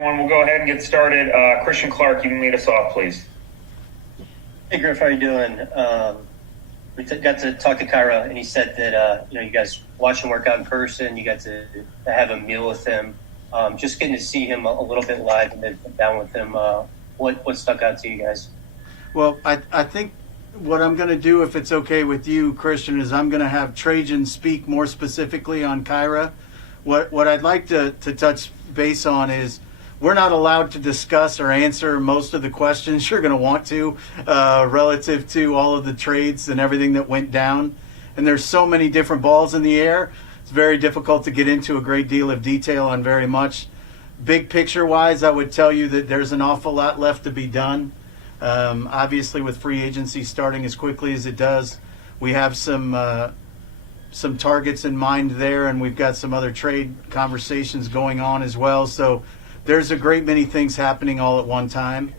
Everyone, we'll go ahead and get started. Christian Clark, you can lead us off, please. Hey, Griff, how are you doing? We got to talk to Kyra, and he said that you guys watch him work out in person. You got to have a meal with him. Just getting to see him a little bit live and then down with him. What stuck out to you guys? Well, I think what I'm going to do, if it's okay with you, Christian, is I'm going to have Trajan speak more specifically on Kyra. What I'd like to touch base on is we're not allowed to discuss or answer most of the questions you're going to want to relative to all of the trades and everything that went down. And there's so many different balls in the air. It's very difficult to get into a great deal of detail on very much. Big picture-wise, I would tell you that there's an awful lot left to be done. Obviously, with free agency starting as quickly as it does, we have some targets in mind there, and we've got some other trade conversations going on as well. So there's a great many things happening all at one time.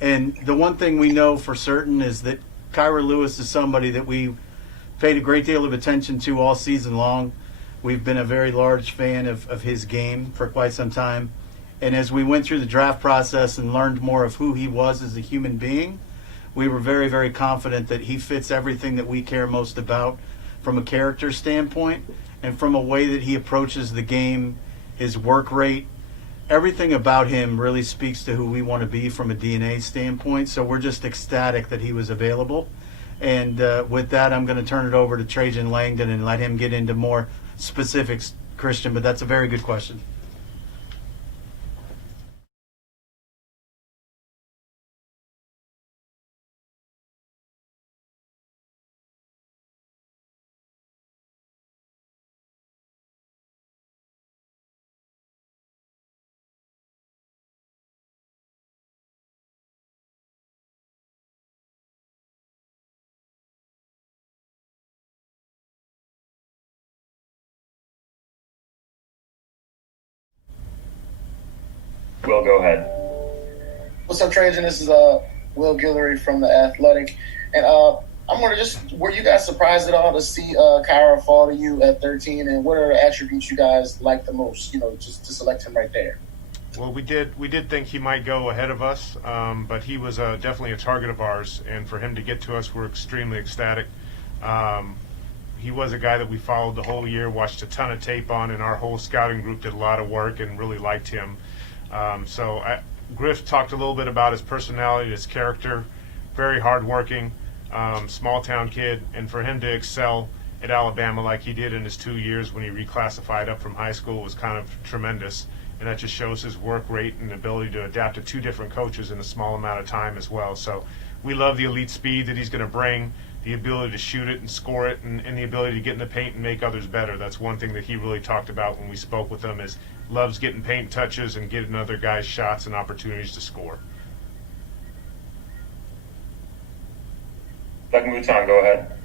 And the one thing we know for certain is that Kyra Lewis is somebody that we paid a great deal of attention to all season long. We've been a very large fan of his game for quite some time. And as we went through the draft process and learned more of who he was as a human being, we were very, very confident that he fits everything that we care most about from a character standpoint and from a way that he approaches the game, his work rate. Everything about him really speaks to who we want to be from a DNA standpoint. So we're just ecstatic that he was available. And with that, I'm going to turn it over to Trajan Langdon and let him get into more specifics, Christian. But that's a very good question. Will, go ahead. What's up, Trajan? This is Will Guillory from The Athletic. And I'm wondering, were you guys surprised at all to see Kyra fall to you at 13? And what are the attributes you guys like the most, just to select him right there? Well, we did think he might go ahead of us, but he was definitely a target of ours. And for him to get to us, we're extremely ecstatic. He was a guy that we followed the whole year, watched a ton of tape on, and our whole scouting group did a lot of work and really liked him. Griff talked a little bit about his personality, his character, very hardworking, small town kid, and for him to excel at Alabama like he did in his 2 years when he reclassified up from high school was kind of tremendous. And that just shows his work rate and ability to adapt to two different coaches in a small amount of time as well. So we love the elite speed that he's going to bring, the ability to shoot it and score it, and the ability to get in the paint and make others better. That's one thing that he really talked about when we spoke with him, is loves getting paint touches and getting other guys shots and opportunities to score. Doug Mouton, go ahead.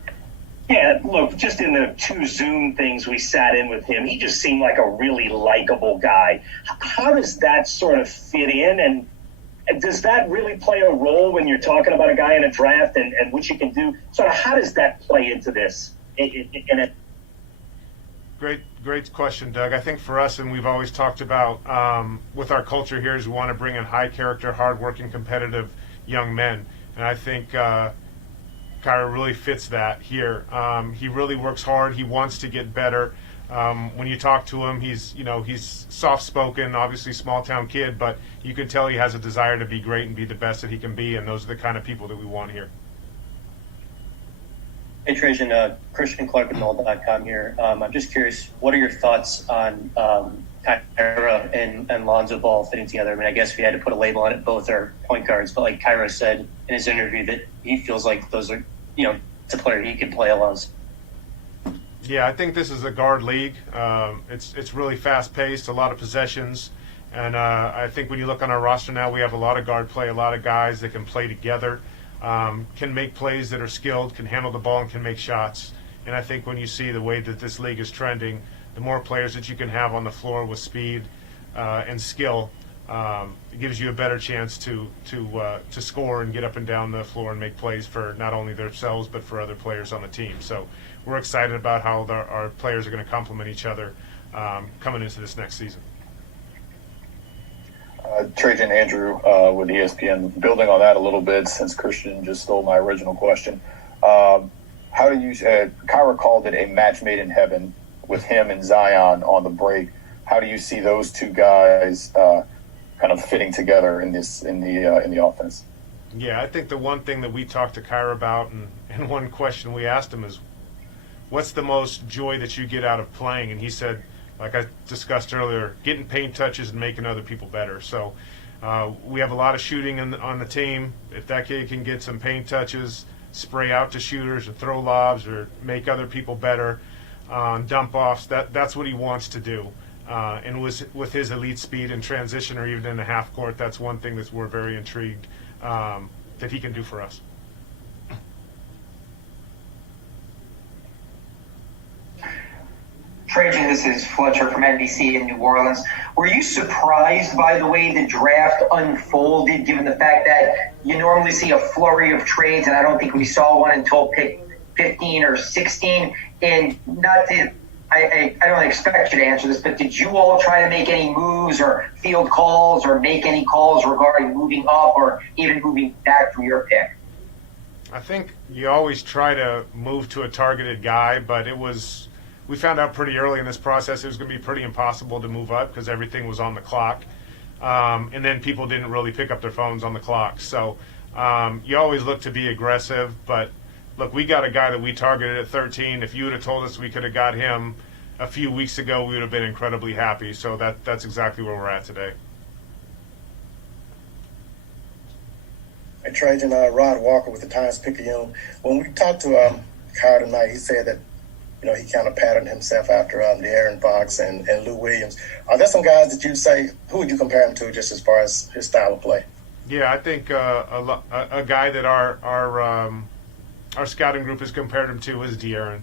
Yeah, look, just in the 2 Zoom things we sat in with him, he just seemed like a really likable guy. How does that sort of fit in, and does that really play a role when you're talking about a guy in a draft and what you can do? Sort of how does that play into this? Great question, Doug. I think for us, and we've always talked about with our culture here, is we want to bring in high character, hardworking, competitive young men. And I think Kyra really fits that here. He really works hard. He wants to get better. When you talk to him, he's soft-spoken, obviously small-town kid, but you could tell he has a desire to be great and be the best that he can be, and those are the kind of people that we want here. Hey, Trajan, Christian Clark with Null.com here. I'm just curious, what are your thoughts on Kyra and Lonzo Ball fitting together? I mean, I guess if you had to put a label on it, both are point guards, but like Kyra said in his interview that he feels like those are, it's a player he can play alone. Yeah, I think this is a guard league. It's really fast-paced, a lot of possessions, and I think when you look on our roster now, we have a lot of guard play, a lot of guys that can play together, can make plays that are skilled, can handle the ball, and can make shots. And I think when you see the way that this league is trending, the more players that you can have on the floor with speed and skill, it gives you a better chance to score and get up and down the floor and make plays for not only themselves but for other players on the team. So we're excited about how our players are going to complement each other coming into this next season. Trajan Andrew with ESPN. Building on that a little bit, since Christian just stole my original question. How do you? Kyra called it a match made in heaven with him and Zion on the break. How do you see those two guys kind of fitting together in the offense? Yeah, I think the one thing that we talked to Kyra about, and one question we asked him is, what's the most joy that you get out of playing? And he said, like I discussed earlier, getting paint touches and making other people better. So we have a lot of shooting on the team. If that kid can get some paint touches, spray out to shooters or throw lobs or make other people better on dump offs, that's what he wants to do. And with his elite speed in transition or even in the half court, that's one thing that we're very intrigued that he can do for us. Trajan, this is Fletcher from NBC in New Orleans. Were you surprised by the way the draft unfolded, given the fact that you normally see a flurry of trades, and I don't think we saw one until pick 15 or 16? And not to, I don't expect you to answer this, but did you all try to make any moves or field calls or make any calls regarding moving up or even moving back from your pick? I think you always try to move to a targeted guy, but we found out pretty early in this process it was going to be pretty impossible to move up because everything was on the clock. And then people didn't really pick up their phones on the clock. So you always look to be aggressive. But, look, we got a guy that we targeted at 13. If you would have told us we could have got him a few weeks ago, we would have been incredibly happy. So that's exactly where we're at today. Hey, Trajan, Rod Walker with the Times-Picayune. When we talked to Kyle tonight, he said that he kind of patterned himself after De'Aaron Fox and Lou Williams. Are there some guys that you say, who would you compare him to just as far as his style of play? Yeah, I think a guy that our scouting group has compared him to is De'Aaron.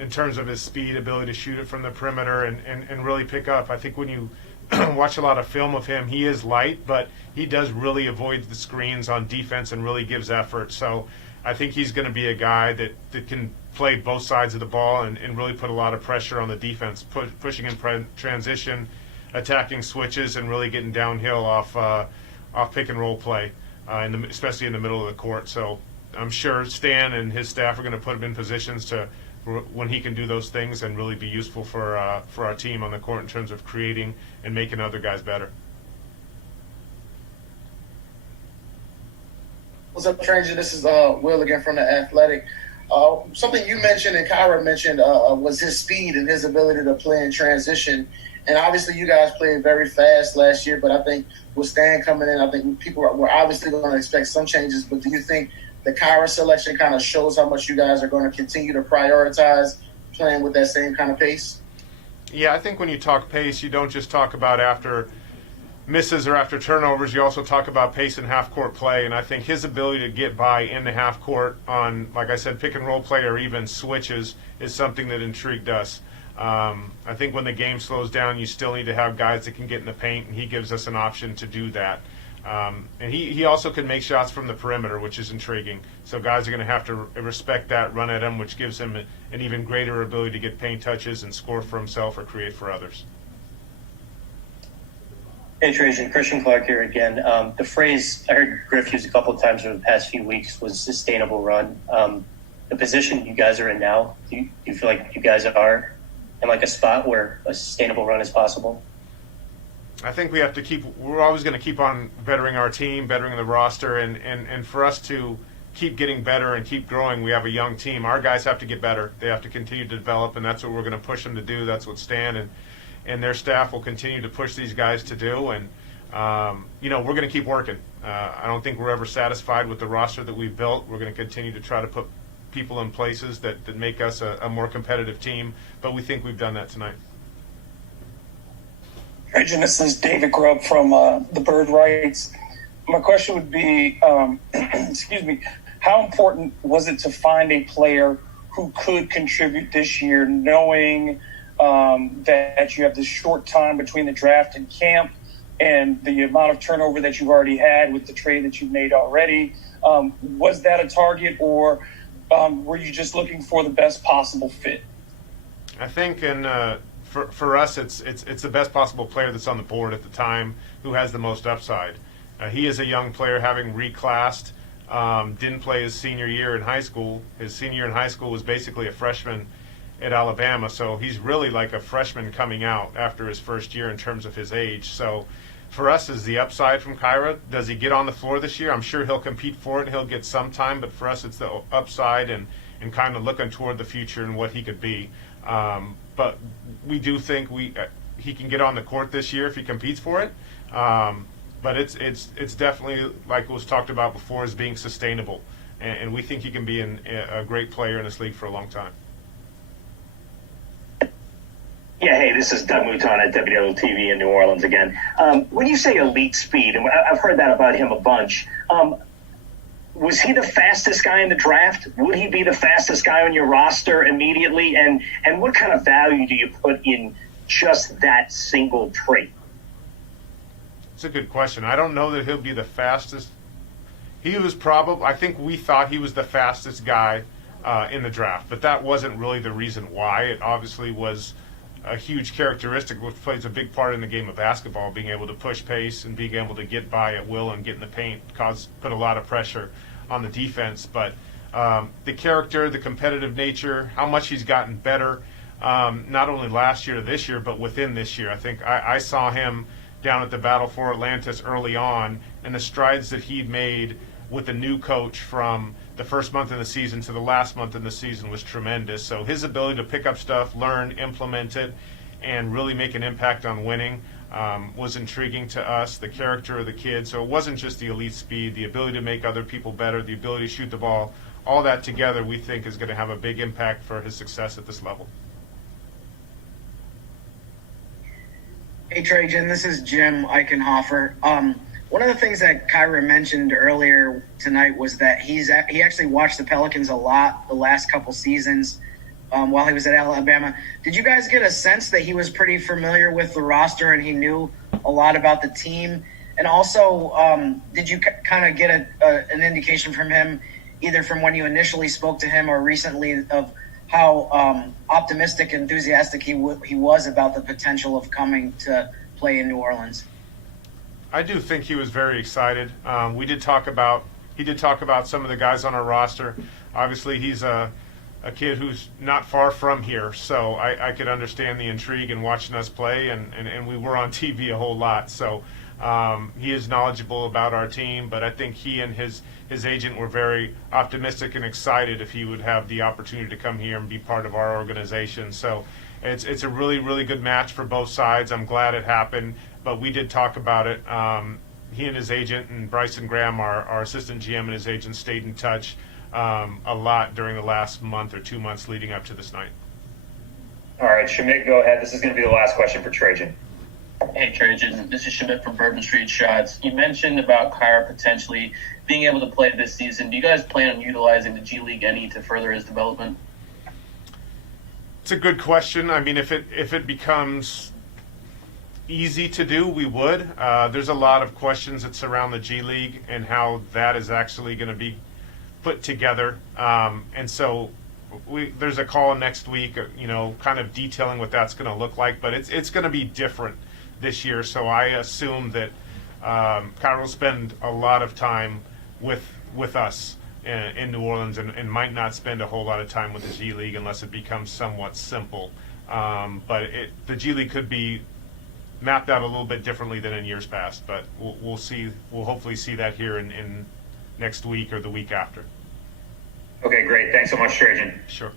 In terms of his speed, ability to shoot it from the perimeter and really pick up. I think when you watch a lot of film of him, he is light, but he does really avoid the screens on defense and really gives effort. So I think he's going to be a guy that can play both sides of the ball and really put a lot of pressure on the defense, pushing in transition, attacking switches, and really getting downhill off pick and roll play, especially in the middle of the court. So I'm sure Stan and his staff are going to put him in positions to when he can do those things and really be useful for our team on the court in terms of creating and making other guys better. What's up, Trajan? This is Will again from The Athletic. Something you mentioned and Kyra mentioned was his speed and his ability to play in transition. And obviously you guys played very fast last year, but I think with Stan coming in, I think people were obviously going to expect some changes. But do you think the Kyra selection kind of shows how much you guys are going to continue to prioritize playing with that same kind of pace? Yeah, I think when you talk pace, you don't just talk about after misses or after turnovers. You also talk about pace and half-court play, and I think his ability to get by in the half-court on, like I said, pick-and-roll play or even switches is something that intrigued us. I think when the game slows down, you still need to have guys that can get in the paint, and he gives us an option to do that. And he also can make shots from the perimeter, which is intriguing. So guys are going to have to respect that, run at him, which gives him an even greater ability to get paint touches and score for himself or create for others. Hey, Trajan, Christian Clark here again. The phrase I heard Griff use a couple of times over the past few weeks was sustainable run. The position you guys are in now, do you feel like you guys are in like a spot where a sustainable run is possible? I think we have to we're always going to keep on bettering our team, bettering the roster, and for us to keep getting better and keep growing, we have a young team. Our guys have to get better. They have to continue to develop, and that's what we're going to push them to do. That's what Stan and their staff will continue to push these guys to do. And, we're going to keep working. I don't think we're ever satisfied with the roster that we've built. We're going to continue to try to put people in places that make us a more competitive team, but we think we've done that tonight. Trajan, this is David Grubb from the Bird Rights. My question would be, excuse me, how important was it to find a player who could contribute this year, knowing that you have this short time between the draft and camp and the amount of turnover that you've already had with the trade that you've made already? Was that a target, or were you just looking for the best possible fit? I think from for us, it's the best possible player that's on the board at the time who has the most upside. He is a young player, having reclassed. Didn't play his senior year in high school. His senior year in high school was basically a freshman at Alabama, so he's really like a freshman coming out after his first year in terms of his age. So for us is the upside from Kyra. Does he get on the floor this year? I'm sure he'll compete for it. He'll get some time, but for us it's the upside and kind of looking toward the future and what he could be. But we do think he can get on the court this year if he competes for it. But it's definitely, like was talked about before, as being sustainable. And we think he can be a great player in this league for a long time. Yeah, hey, this is Doug Mouton at WWTV in New Orleans again. When you say elite speed, and I've heard that about him a bunch, was he the fastest guy in the draft? Would he be the fastest guy on your roster immediately? And what kind of value do you put in just that single trait? It's a good question. I don't know that he'll be the fastest. He was I think we thought he was the fastest guy in the draft, but that wasn't really the reason why. It obviously was a huge characteristic which plays a big part in the game of basketball, being able to push pace and being able to get by at will and get in the paint, put a lot of pressure on the defense. But the character, the competitive nature, how much he's gotten better, not only last year to this year, but within this year. I think I saw him down at the Battle for Atlantis early on, and the strides that he'd made with the new coach from the first month of the season to the last month of the season was tremendous. So his ability to pick up stuff, learn, implement it, and really make an impact on winning was intriguing to us, the character of the kid. So it wasn't just the elite speed, the ability to make other people better, the ability to shoot the ball. All that together we think is going to have a big impact for his success at this level. Hey Trajan, this is Jim Eichenhofer. One of the things that Kyra mentioned earlier tonight was that he actually watched the Pelicans a lot the last couple seasons while he was at Alabama. Did you guys get a sense that he was pretty familiar with the roster and he knew a lot about the team? And also, did you kind of get an indication from him, either from when you initially spoke to him or recently, of how optimistic, enthusiastic he was about the potential of coming to play in New Orleans? I do think he was very excited. He did talk about some of the guys on our roster. Obviously, he's a kid who's not far from here, so I could understand the intrigue in watching us play, and we were on TV a whole lot. So he is knowledgeable about our team, but I think he and his agent were very optimistic and excited if he would have the opportunity to come here and be part of our organization. So it's a really, really good match for both sides. I'm glad it happened. But we did talk about it. He and his agent and Bryson Graham, our assistant GM, and his agent stayed in touch a lot during the last month or 2 months leading up to this night. All right, Shamit, go ahead. This is going to be the last question for Trajan. Hey Trajan, this is Shamit from Bourbon Street Shots. You mentioned about Kyra potentially being able to play this season. Do you guys plan on utilizing the G League any to further his development? It's a good question. I mean, if it becomes easy to do, we would. There's a lot of questions that surround the G League and how that is actually going to be put together. And so there's a call next week, kind of detailing what that's going to look like. But it's going to be different this year. So I assume that Kyra will spend a lot of time with us in New Orleans and might not spend a whole lot of time with the G League unless it becomes somewhat simple. But the G League could be mapped out a little bit differently than in years past, but we'll see. We'll hopefully see that here in next week or the week after. Okay, great. Thanks so much, Trajan. Sure.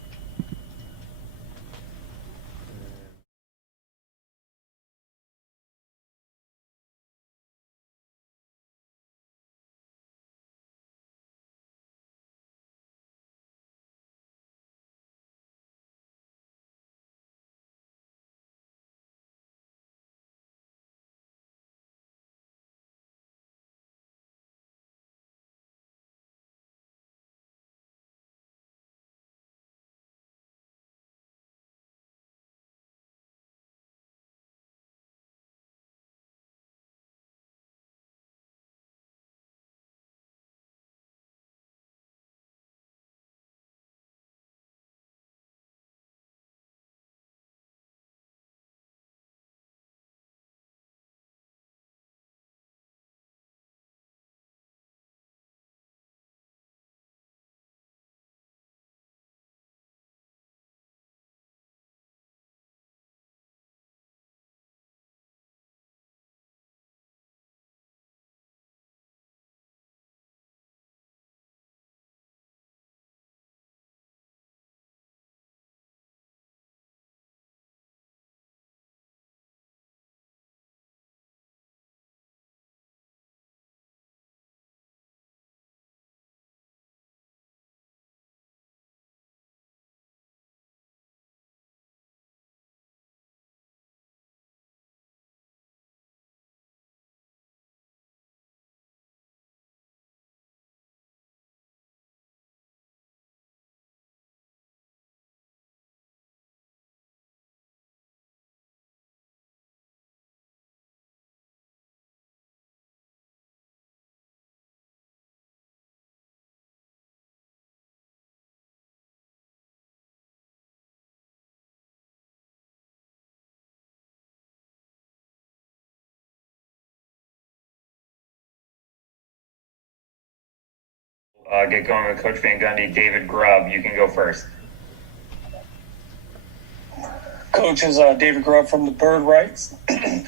get going with Coach Van Gundy. David Grubb, you can go first. Coach is David Grubb from the Bird Rights. Can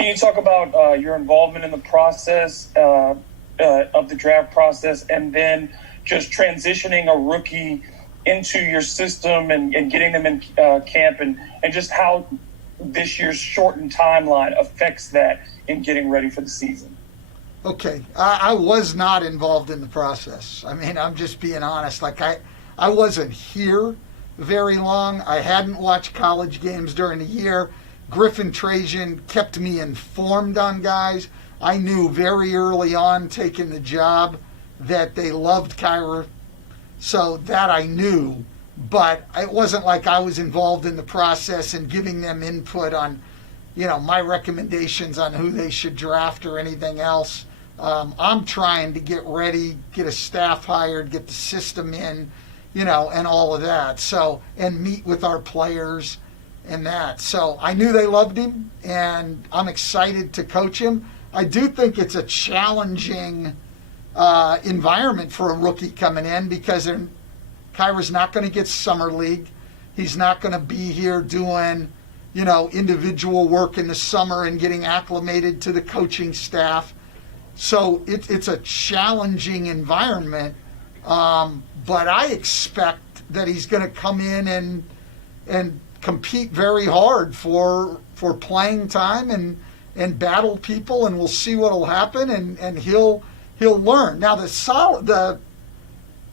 you talk about your involvement in the process of the draft process, and then just transitioning a rookie into your system and getting them in camp, and just how this year's shortened timeline affects that in getting ready for the season? Okay, I was not involved in the process. I mean, I'm just being honest. Like, I wasn't here very long. I hadn't watched college games during the year. Griffin, Trajan kept me informed on guys. I knew very early on taking the job that they loved Kyra, so that I knew. But it wasn't like I was involved in the process and giving them input on, my recommendations on who they should draft or anything else. I'm trying to get ready, get a staff hired, get the system in, and all of that. So, and meet with our players and that. So I knew they loved him, and I'm excited to coach him. I do think it's a challenging environment for a rookie coming in, because Kyra's not going to get summer league. He's not going to be here doing, individual work in the summer and getting acclimated to the coaching staff. So it's a challenging environment, but I expect that he's going to come in and compete very hard for playing time and battle people, and we'll see what will happen, and he'll learn. Now the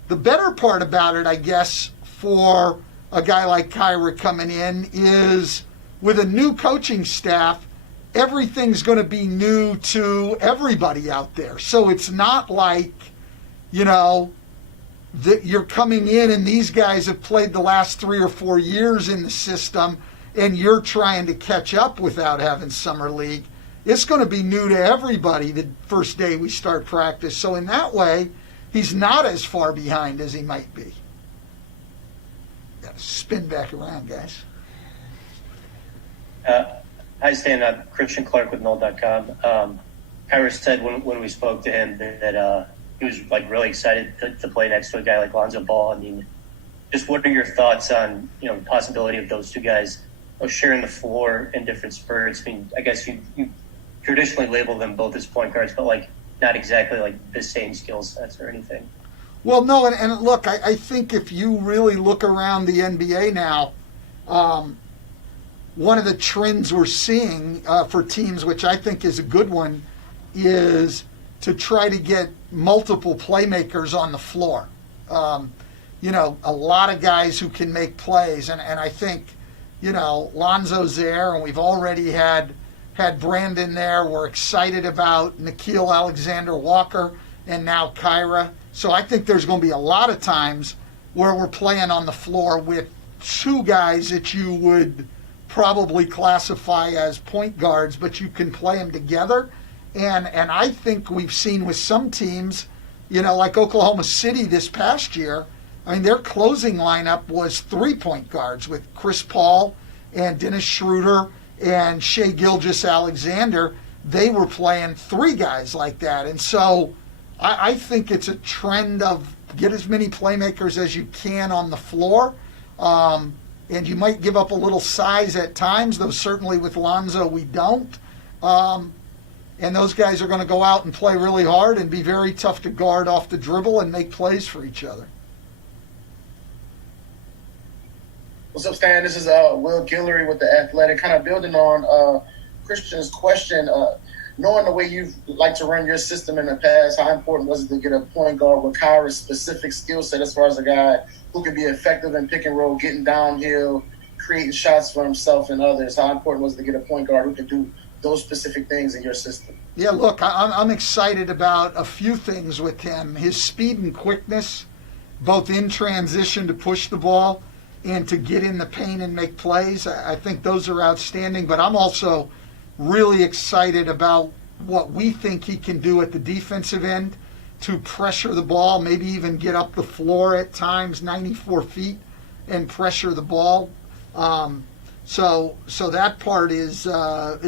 better part about it, I guess, for a guy like Kyra coming in is, with a new coaching staff, everything's going to be new to everybody out there. So it's not like, that you're coming in and these guys have played the last 3 or 4 years in the system and you're trying to catch up without having summer league. It's going to be new to everybody the first day we start practice. So in that way, he's not as far behind as he might be. Got to spin back around, guys. Hi, Stan. Christian Clark with Null.com. Kyra said when we spoke to him that he was really excited to play next to a guy like Lonzo Ball. I mean, just what are your thoughts on the possibility of those two guys sharing the floor in different spurts? I mean, I guess you traditionally label them both as point guards, but not exactly the same skill sets or anything. Well, no, and look, I think if you really look around the NBA now, one of the trends we're seeing for teams, which I think is a good one, is to try to get multiple playmakers on the floor. A lot of guys who can make plays, and I think, Lonzo's there, and we've already had Brandon there. We're excited about Nickeil Alexander-Walker and now Kyra. So I think there's going to be a lot of times where we're playing on the floor with two guys that you would probably classify as point guards, but you can play them together. And I think we've seen with some teams, like Oklahoma City this past year, I mean, their closing lineup was 3 point guards with Chris Paul and Dennis Schroeder and Shai Gilgeous-Alexander. They were playing 3 guys like that. And so I think it's a trend of get as many playmakers as you can on the floor. And you might give up a little size at times, though certainly with Lonzo we don't. And those guys are going to go out and play really hard and be very tough to guard off the dribble and make plays for each other. What's up, Stan? This is Will Guillory with The Athletic. Kind of building on Christian's question, knowing the way you've liked to run your system in the past, how important was it to get a point guard with Kyra's specific skill set as far as a guy who can be effective in pick and roll, getting downhill, creating shots for himself and others? How important was it to get a point guard who can do those specific things in your system? Yeah, look, I'm excited about a few things with him. His speed and quickness, both in transition to push the ball and to get in the paint and make plays. I think those are outstanding, but I'm also really excited about what we think he can do at the defensive end to pressure the ball, maybe even get up the floor at times, 94 feet, and pressure the ball. So that part is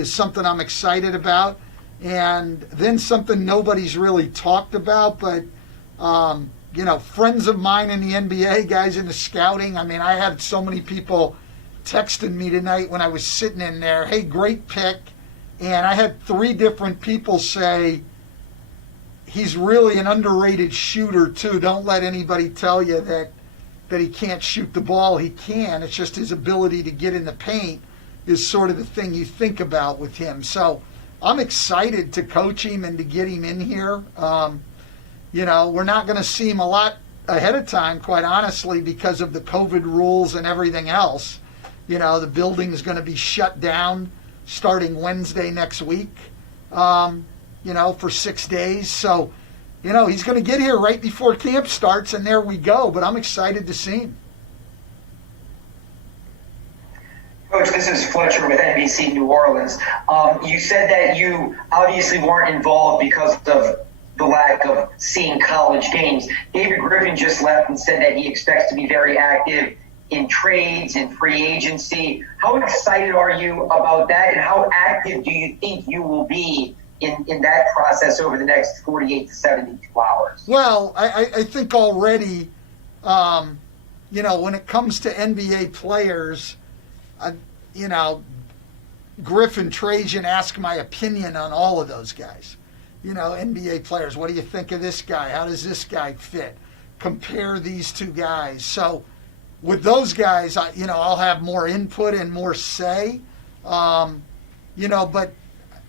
something I'm excited about. And then something nobody's really talked about, but friends of mine in the NBA, guys in the scouting. I mean, I had so many people texting me tonight when I was sitting in there, hey, great pick. And I had 3 different people say, he's really an underrated shooter, too. Don't let anybody tell you that he can't shoot the ball. He can. It's just his ability to get in the paint is sort of the thing you think about with him. So I'm excited to coach him and to get him in here. We're not going to see him a lot ahead of time, quite honestly, because of the COVID rules and everything else. The building is going to be shut down starting Wednesday next week, for 6 days. So, he's going to get here right before camp starts, and there we go. But I'm excited to see him. Coach, this is Fletcher with NBC New Orleans. You said that you obviously weren't involved because of the lack of seeing college games. David Griffin just left and said that he expects to be very active in trades and free agency. How excited are you about that, and how active do you think you will be in that process over the next 48 to 72 hours? Well, I think already, when it comes to NBA players, Griffin, Trajan ask my opinion on all of those guys. NBA players, what do you think of this guy? How does this guy fit? Compare these 2 guys. So with those guys, I'll have more input and more say. But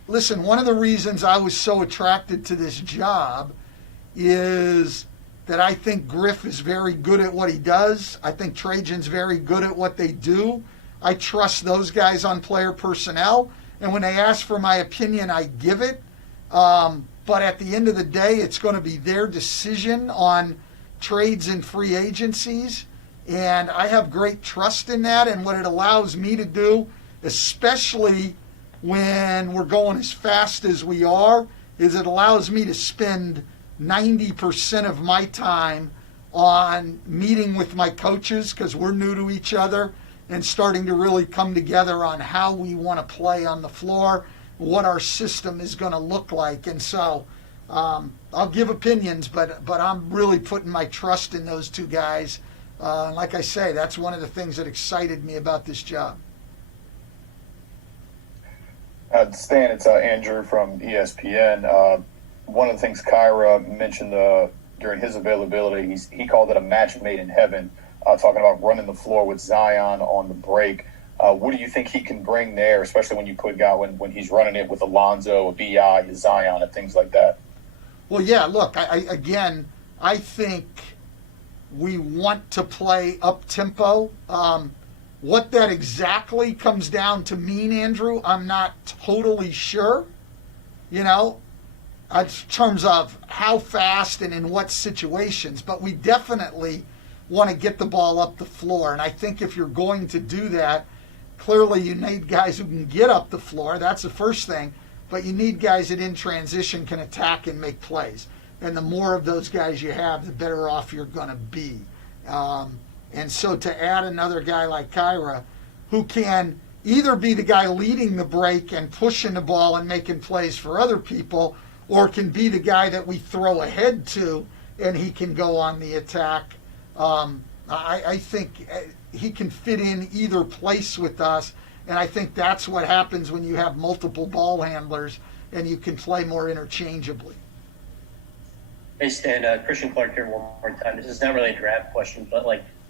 listen, one of the reasons I was so attracted to this job is that I think Griff is very good at what he does. I think Trajan's very good at what they do. I trust those guys on player personnel. And when they ask for my opinion, I give it. But at the end of the day, it's going to be their decision on trades and free agencies. And I have great trust in that. And what it allows me to do, especially when we're going as fast as we are, is it allows me to spend 90% of my time on meeting with my coaches, because we're new to each other, and starting to really come together on how we want to play on the floor, what our system is going to look like. And so I'll give opinions, but I'm really putting my trust in those 2 guys. Like I say, that's one of the things that excited me about this job. Stan, it's Andrew from ESPN. One of the things Kyra mentioned during his availability, he called it a match made in heaven, talking about running the floor with Zion on the break. What do you think he can bring there, especially when you put guy when he's running it with Alonzo, a BI, a Zion, and things like that? Well, yeah, look, I think we want to play up-tempo. What that exactly comes down to mean, Andrew, I'm not totally sure, in terms of how fast and in what situations. But we definitely want to get the ball up the floor. And I think if you're going to do that, clearly you need guys who can get up the floor. That's the first thing. But you need guys that in transition can attack and make plays. And the more of those guys you have, the better off you're going to be. And so to add another guy like Kyra, who can either be the guy leading the break and pushing the ball and making plays for other people, or can be the guy that we throw ahead to and he can go on the attack. I think he can fit in either place with us, and I think that's what happens when you have multiple ball handlers and you can play more interchangeably. Hey, Stan, Christian Clark here one more time. This is not really a draft question, but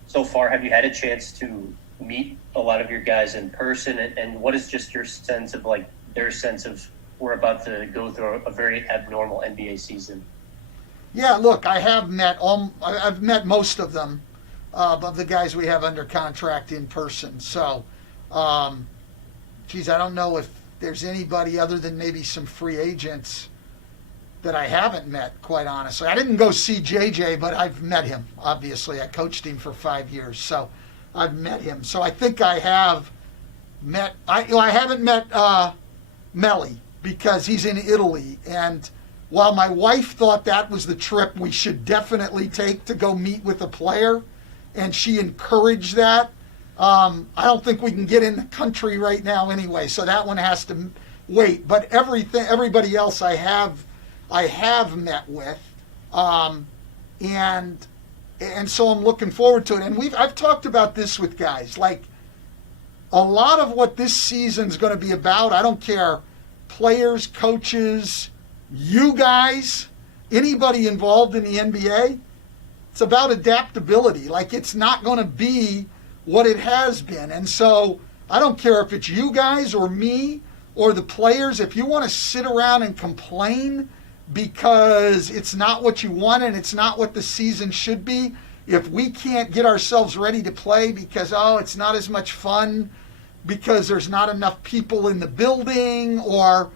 so far, have you had a chance to meet a lot of your guys in person? And what is just your sense of their sense of we're about to go through a very abnormal NBA season? Yeah, look, I've met most of them, of the guys we have under contract in person. So, I don't know if there's anybody other than maybe some free agents that I haven't met, quite honestly. I didn't go see JJ, but I've met him, obviously. I coached him for 5 years, so I've met him. So I think I have met – I haven't met Melly because he's in Italy. And while my wife thought that was the trip we should definitely take to go meet with a player, and she encouraged that, I don't think we can get in the country right now anyway, so that one has to wait. But everybody else I have met with. and so I'm looking forward to it. And I've talked about this with guys. Like, a lot of what this season's going to be about, I don't care, players, coaches, you guys, anybody involved in the NBA, it's about adaptability. Like, it's not going to be what it has been. And so I don't care if it's you guys or me or the players. If you want to sit around and complain because it's not what you want and it's not what the season should be, if we can't get ourselves ready to play because, it's not as much fun because there's not enough people in the building, or,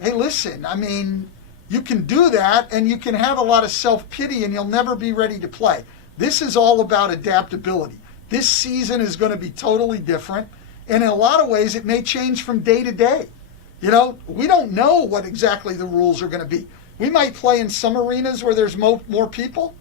hey, listen, I mean, you can do that and you can have a lot of self-pity and you'll never be ready to play. This is all about adaptability. This season is going to be totally different, and in a lot of ways it may change from day to day. You know, we don't know what exactly the rules are going to be. We might play in some arenas where there's more people.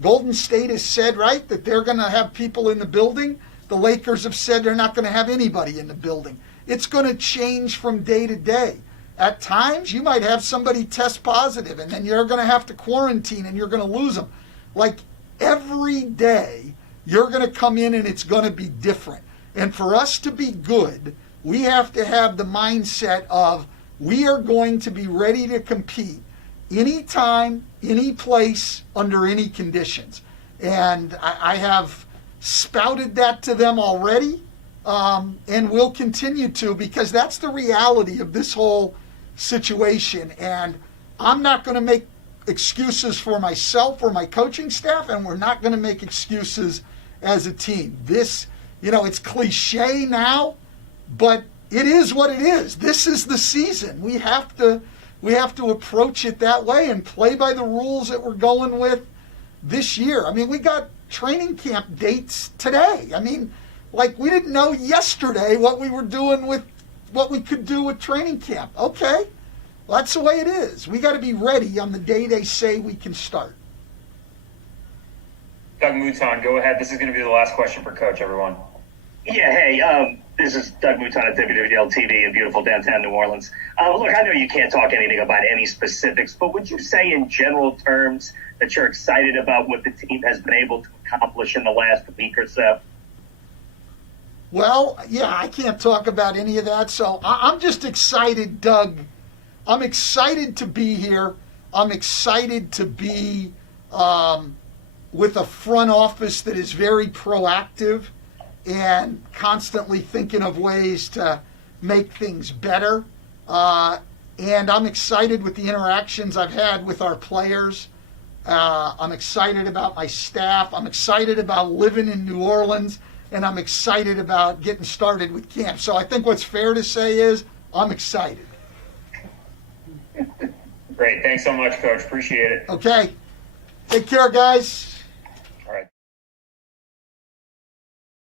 Golden State has said, right, that they're going to have people in the building. The Lakers have said they're not going to have anybody in the building. It's going to change from day to day. At times, you might have somebody test positive, and then you're going to have to quarantine, and you're going to lose them. Like, every day, you're going to come in, and it's going to be different. And for us to be good, we have to have the mindset of we are going to be ready to compete anytime, any place, under any conditions. And I have spouted that to them already, and will continue to, because that's the reality of this whole situation. And I'm not going to make excuses for myself or my coaching staff, and we're not going to make excuses as a team. This, it's cliche now, but it is what it is. This is the season. We have to approach it that way and play by the rules that we're going with this year. I mean, we got training camp dates today. I mean, like, we didn't know yesterday what we were doing with what we could do with training camp. Okay, well, that's the way it is. We got to be ready on the day they say we can start. Doug Mouton, go ahead. This is going to be the last question for Coach, everyone. Yeah, hey, this is Doug Mouton at WWL TV in beautiful downtown New Orleans. Look, I know you can't talk anything about any specifics, but would you say in general terms that you're excited about what the team has been able to accomplish in the last week or so? Well, yeah, I can't talk about any of that, so I'm just excited, Doug. I'm excited to be here. I'm excited to be with a front office that is very proactive and constantly thinking of ways to make things better. And I'm excited with the interactions I've had with our players. I'm excited about my staff. I'm excited about living in New Orleans. And I'm excited about getting started with camp. So I think what's fair to say is I'm excited. Great. Thanks so much, Coach. Appreciate it. Okay. Take care, guys.